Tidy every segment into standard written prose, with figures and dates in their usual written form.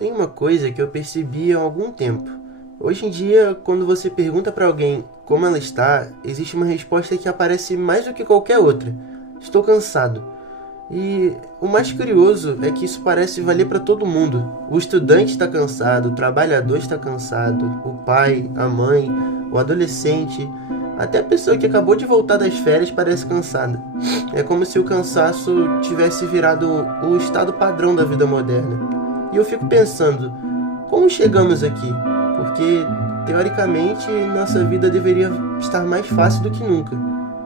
Tem uma coisa que eu percebi há algum tempo. Hoje em dia, quando você pergunta para alguém como ela está, existe uma resposta que aparece mais do que qualquer outra. Estou cansado. E o mais curioso é que isso parece valer para todo mundo. O estudante está cansado, o trabalhador está cansado, o pai, a mãe, o adolescente, até a pessoa que acabou de voltar das férias parece cansada. É como se o cansaço tivesse virado o estado padrão da vida moderna. E eu fico pensando, como chegamos aqui? Porque, teoricamente, nossa vida deveria estar mais fácil do que nunca.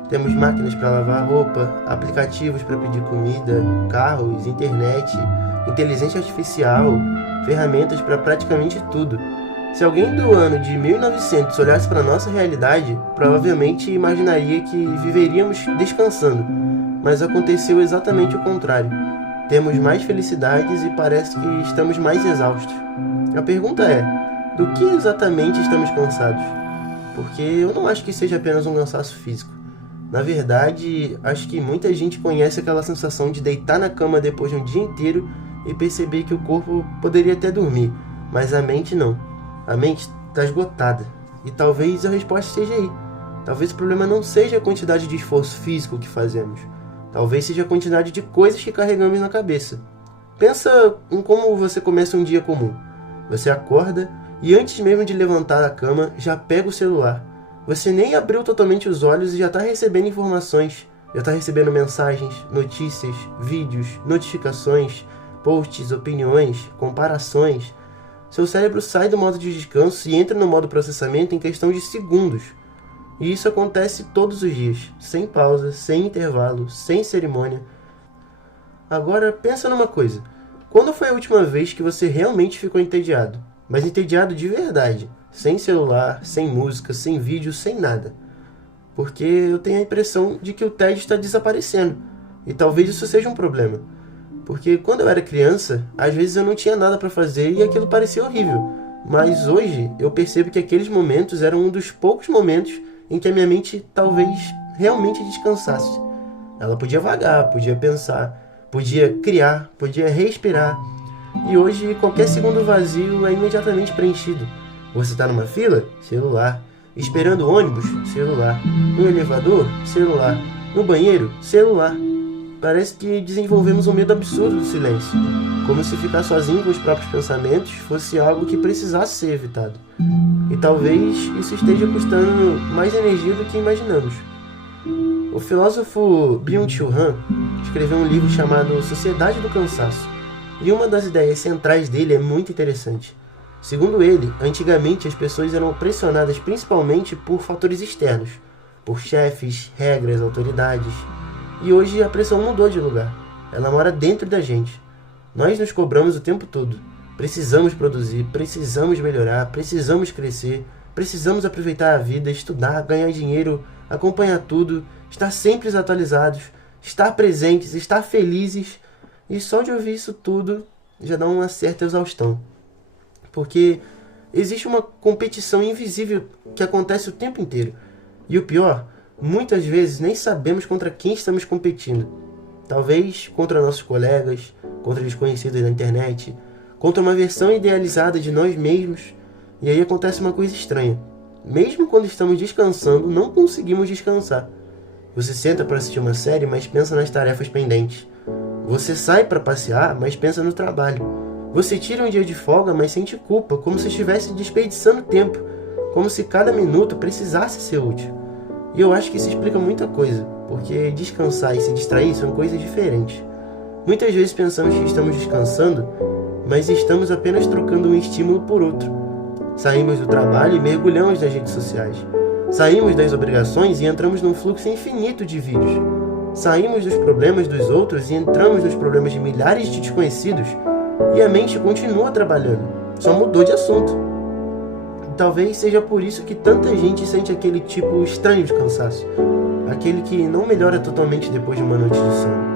Temos máquinas para lavar roupa, aplicativos para pedir comida, carros, internet, inteligência artificial, ferramentas para praticamente tudo. Se alguém do ano de 1900 olhasse para nossa realidade, provavelmente imaginaria que viveríamos descansando. Mas aconteceu exatamente o contrário. Temos mais felicidades e parece que estamos mais exaustos. A pergunta é, do que exatamente estamos cansados? Porque eu não acho que seja apenas um cansaço físico. Na verdade, acho que muita gente conhece aquela sensação de deitar na cama depois de um dia inteiro e perceber que o corpo poderia até dormir, mas a mente não. A mente está esgotada. E talvez a resposta esteja aí. Talvez o problema não seja a quantidade de esforço físico que fazemos. Talvez seja a quantidade de coisas que carregamos na cabeça. Pensa em como você começa um dia comum. Você acorda e antes mesmo de levantar da cama, já pega o celular. Você nem abriu totalmente os olhos e já está recebendo informações. Já está recebendo mensagens, notícias, vídeos, notificações, posts, opiniões, comparações. Seu cérebro sai do modo de descanso e entra no modo processamento em questão de segundos. E isso acontece todos os dias, sem pausa, sem intervalo, sem cerimônia. Agora pensa numa coisa. Quando foi a última vez que você realmente ficou entediado? Mas entediado de verdade. Sem celular, sem música, sem vídeo, sem nada. Porque eu tenho a impressão de que o tédio está desaparecendo. E talvez isso seja um problema. Porque quando eu era criança, às vezes eu não tinha nada para fazer e aquilo parecia horrível. Mas hoje eu percebo que aqueles momentos eram um dos poucos momentos em que a minha mente talvez realmente descansasse. Ela podia vagar, podia pensar, podia criar, podia respirar. E hoje qualquer segundo vazio é imediatamente preenchido. Você está numa fila? Celular. Esperando o ônibus? Celular. No elevador? Celular. No banheiro? Celular. Parece que desenvolvemos um medo absurdo do silêncio. Como se ficar sozinho com os próprios pensamentos fosse algo que precisasse ser evitado. E talvez isso esteja custando mais energia do que imaginamos. O filósofo Byung-Chul Han escreveu um livro chamado Sociedade do Cansaço. E uma das ideias centrais dele é muito interessante. Segundo ele, antigamente as pessoas eram pressionadas principalmente por fatores externos, por chefes, regras, autoridades. E hoje a pressão mudou de lugar. Ela mora dentro da gente. Nós nos cobramos o tempo todo. Precisamos produzir, precisamos melhorar, precisamos crescer, precisamos aproveitar a vida, estudar, ganhar dinheiro, acompanhar tudo, estar sempre atualizados, estar presentes, estar felizes. E só de ouvir isso tudo já dá uma certa exaustão. Porque existe uma competição invisível que acontece o tempo inteiro. E o pior, muitas vezes nem sabemos contra quem estamos competindo. Talvez contra nossos colegas, contra desconhecidos da internet, contra uma versão idealizada de nós mesmos. E aí acontece uma coisa estranha. Mesmo quando estamos descansando, não conseguimos descansar. Você senta para assistir uma série, mas pensa nas tarefas pendentes. Você sai para passear, mas pensa no trabalho. Você tira um dia de folga, mas sente culpa, como se estivesse desperdiçando tempo, como se cada minuto precisasse ser útil. E eu acho que isso explica muita coisa, porque descansar e se distrair são coisas diferentes. Muitas vezes pensamos que estamos descansando, mas estamos apenas trocando um estímulo por outro. Saímos do trabalho e mergulhamos nas redes sociais. Saímos das obrigações e entramos num fluxo infinito de vídeos. Saímos dos problemas dos outros e entramos nos problemas de milhares de desconhecidos. E a mente continua trabalhando, só mudou de assunto. Talvez seja por isso que tanta gente sente aquele tipo estranho de cansaço. Aquele que não melhora totalmente depois de uma noite de sono.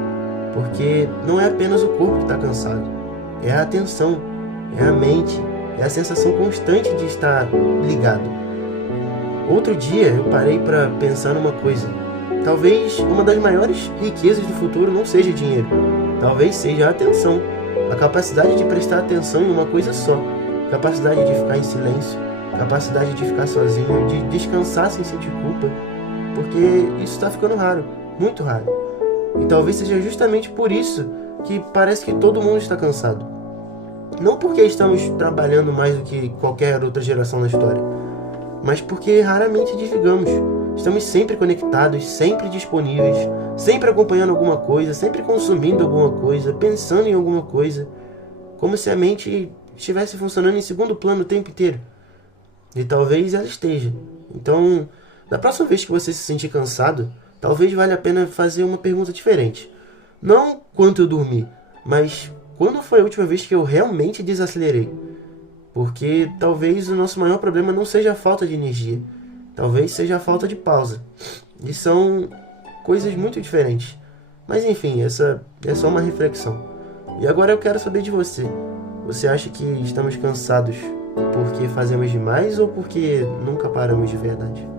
Porque não é apenas o corpo que está cansado. É a atenção, é a mente, é a sensação constante de estar ligado. Outro dia eu parei para pensar numa coisa. Talvez uma das maiores riquezas do futuro não seja dinheiro. Talvez seja a atenção. A capacidade de prestar atenção em uma coisa só, capacidade de ficar em silêncio, capacidade de ficar sozinho, de descansar sem sentir culpa, porque isso está ficando raro, muito raro. E talvez seja justamente por isso que parece que todo mundo está cansado. Não porque estamos trabalhando mais do que qualquer outra geração na história, mas porque raramente desligamos. Estamos sempre conectados, sempre disponíveis, sempre acompanhando alguma coisa, sempre consumindo alguma coisa, pensando em alguma coisa, como se a mente estivesse funcionando em segundo plano o tempo inteiro. E talvez ela esteja. Então, da próxima vez que você se sentir cansado, talvez valha a pena fazer uma pergunta diferente. Não quanto eu dormi, mas quando foi a última vez que eu realmente desacelerei? Porque talvez o nosso maior problema não seja a falta de energia, talvez seja a falta de pausa. E são coisas muito diferentes. Mas enfim, essa é só uma reflexão. E agora eu quero saber de você. Você acha que estamos cansados porque fazemos demais ou porque nunca paramos de verdade?